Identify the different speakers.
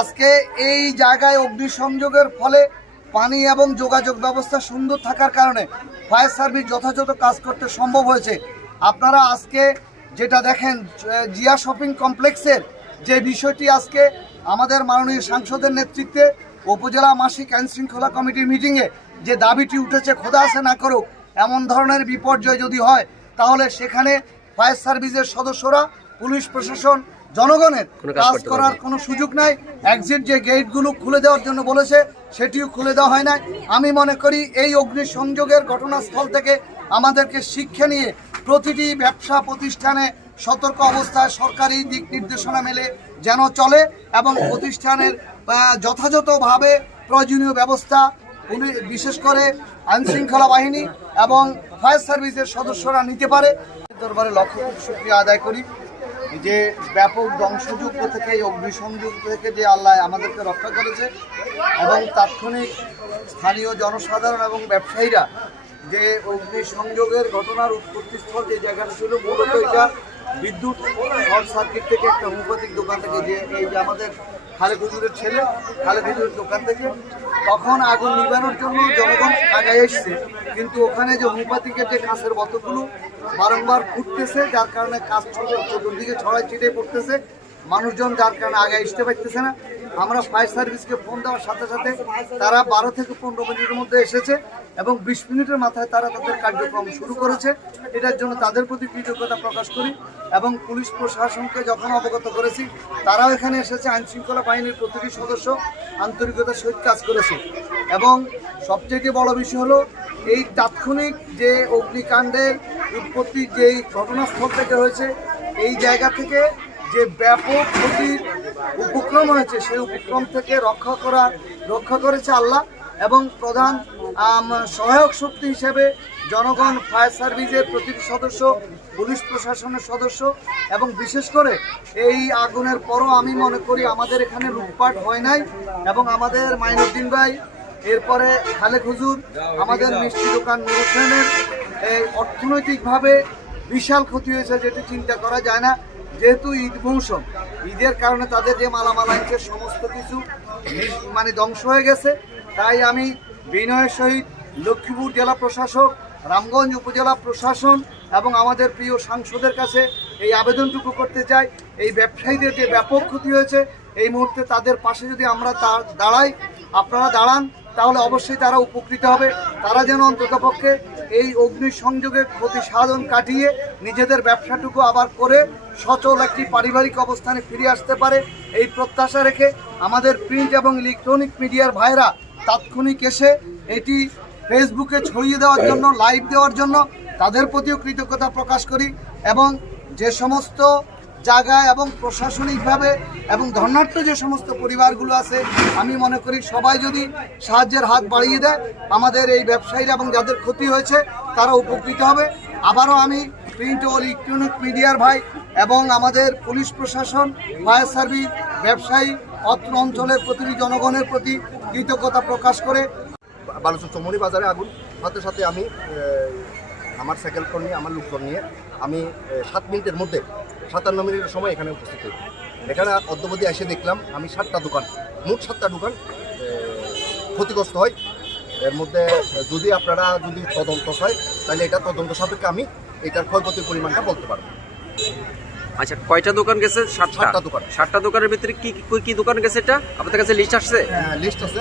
Speaker 1: আজকে এই জায়গায় অগ্নিসংযোগের ফলে পানি এবং যোগাযোগ ব্যবস্থা সুন্দর থাকার কারণে ফায়ার সার্ভিস যথাযথ কাজ করতে সম্ভব হয়েছে। আপনারা আজকে যেটা দেখেন জিয়া শপিং কমপ্লেক্সের যে বিষয়টি আজকে আমাদের মাননীয় সাংসদের নেতৃত্বে উপজেলা মাসিক আইন শৃঙ্খলা কমিটির মিটিংয়ে যে দাবিটি উঠেছে, খোদা আসে না করুক, এমন ধরনের বিপর্যয় যদি হয়, তাহলে সেখানে ফায়ার সার্ভিসের সদস্যরা, পুলিশ প্রশাসন জনগণের
Speaker 2: কাজ
Speaker 1: করার কোনো সুযোগ নাই। এক্সিট যে গেটগুলো খুলে দেওয়ার জন্য বলেছে সেটিও খুলে দেওয়া হয় নাই। আমি মনে করি এই অগ্নিসংযোগের ঘটনাস্থল থেকে আমাদেরকে শিক্ষা নিয়ে প্রতিটি ব্যবসা প্রতিষ্ঠানে সতর্ক অবস্থায় সরকারি দিক নির্দেশনা মেলে যেন চলে এবং প্রতিষ্ঠানের যথাযথভাবে প্রয়োজনীয় ব্যবস্থা বিশেষ করে আইনশৃঙ্খলা বাহিনী এবং ফায়ার সার্ভিসের সদস্যরা নিতে পারে। দরবারে লক্ষ কোটি শুক্রিয়া আদায় করি। যে ব্যাপক ধ্বংসযুদ্ধ থেকে অগ্নিসংযোগ থেকে যে আল্লাহ আমাদেরকে রক্ষা করেছে এবং তাৎক্ষণিক স্থানীয় জনসাধারণ এবং ব্যবসায়ীরা যে অগ্নিসংযোগের ঘটনার উৎপত্তিস্থল যে জায়গাটা ছিল, মূলত এটা বিদ্যুৎ শর্ট সার্কিট থেকে একটা হোমিওপ্যাথিক দোকান থেকে যে এই যে আমাদের খালেক হুজুরের ছেলে খালেক হুজুরের দোকান থেকে তখন আগুন নিবানোর জন্য জনগণ আগে এসছে। কিন্তু ওখানে যে হোমিওপ্যাথিকের যে কাঁচের বোতলগুলো বারংবার ফুটতেছে, যার কারণে কাজ চতুর্দিকে ছড়ায়, ছিটে পড়তেছে। মানুষজন যার কারণে আগে আসতে পারতেছে না। আমরা ফায়ার সার্ভিসকে ফোন দেওয়ার সাথে সাথে তারা বারো থেকে পনেরো মিনিটের মধ্যে এসেছে এবং বিশ মিনিটের মাথায় তারা তাদের কার্যক্রম শুরু করেছে। এটার জন্য তাদের প্রতি কৃতজ্ঞতা প্রকাশ করি এবং পুলিশ প্রশাসনকে যখন অবগত করেছি, তারাও এখানে এসেছে, আইন শৃঙ্খলা বাহিনীর প্রতিটি সদস্য আন্তরিকতার সহিত কাজ করেছে। এবং সবচেয়ে বড় বিষয় হলো, এই তাৎক্ষণিক যে অগ্নিকাণ্ডের উৎপত্তি যেই ঘটনাস্থল থেকে হয়েছে, এই জায়গা থেকে যে ব্যাপক ক্ষতির উপক্রম হয়েছে, সেই উপক্রম থেকে রক্ষা করা, রক্ষা করেছে আল্লাহ এবং প্রধান সহায়ক শক্তি হিসেবে জনগণ, ফায়ার সার্ভিসের প্রতিটি সদস্য, পুলিশ প্রশাসনের সদস্য এবং বিশেষ করে এই আগুনের পরও আমি মনে করি আমাদের এখানে লুটপাট হয় নাই এবং আমাদের মাইনুদ্দিন ভাই, এরপরে খালেক হুজুর, আমাদের মিষ্টি দোকান নুর হোসেনের এই অর্থনৈতিকভাবে বিশাল ক্ষতি হয়েছে যেটি চিন্তা করা যায় না। যেহেতু ঈদ মৌসুম, ঈদের কারণে তাদের যে মালামাল আনছে সমস্ত কিছু মানে ধ্বংস হয়ে গেছে। তাই আমি বিনয়ের সহিত লক্ষ্মীপুর জেলা প্রশাসক, রামগঞ্জ উপজেলা প্রশাসন এবং আমাদের প্রিয় সাংসদের কাছে এই আবেদনটুকু করতে চাই। এই ব্যবসায়ীদের যে ব্যাপক ক্ষতি হয়েছে, এই মুহূর্তে তাদের পাশে যদি আমরা দাঁড়াই, আপনারা দাঁড়ান, তাহলে অবশ্যই তারা উপকৃত হবে। তারা যেন অন্ততপক্ষে এই অগ্নিসংযোগের ক্ষতি সাধন কাটিয়ে নিজেদের ব্যবসাটুকু আবার করে সচল একটি পারিবারিক অবস্থানে ফিরে আসতে পারে এই প্রত্যাশা রেখে আমাদের প্রিন্ট এবং ইলেকট্রনিক মিডিয়ার ভাইরা তাৎক্ষণিক এসে এটি ফেসবুকে ছড়িয়ে দেওয়ার জন্য লাইভ দেওয়ার জন্য তাদের প্রতিও কৃতজ্ঞতা প্রকাশ করি এবং যে সমস্ত জায়গায় এবং প্রশাসনিকভাবে এবং ধর্নাঢ্য যে সমস্ত পরিবারগুলো আছে, আমি মনে করি সবাই যদি সাহায্যের হাত বাড়িয়ে দেয়, আমাদের এই ব্যবসায়ীরা এবং যাদের ক্ষতি হয়েছে, তারা উপকৃত হবে। আবারও আমি প্রিন্ট ও ইলেকট্রনিক মিডিয়ার ভাই এবং আমাদের পুলিশ প্রশাসন, ফায়ার সার্ভিস, ব্যবসায়ী, অত্র অঞ্চলের প্রতিটি জনগণের প্রতি কৃতজ্ঞতা প্রকাশ করে।
Speaker 3: বালুচর চমনি বাজারে আগুন। সাথে সাথে আমি আমার সাইকেল নিয়ে, আমার লুকফোন নিয়ে আমি সাত মিনিটের মধ্যে সাতান্ন মিনিটের সময় এখানে উপস্থিত হই। এখানে অদ্যবধি এসে দেখলাম আমি সাতটা দোকান মোট সাতটা দোকান ক্ষতিগ্রস্ত হয়। এর মধ্যে যদি আপনারা যদি তদন্ত হয় তাহলে এটা তদন্ত সাপেক্ষে আমি এটার ক্ষয়ক্ষতির পরিমাণটা বলতে পারব।
Speaker 2: আচ্ছা কয়টা দোকান গেছে? সাতটা।
Speaker 3: সাতটা দোকান।
Speaker 2: সাতটা দোকানের ভিতরে কি কি- কি দোকান গেছে এটা? আপনাদের কাছে লিস্ট আসছে?
Speaker 3: লিস্ট আছে।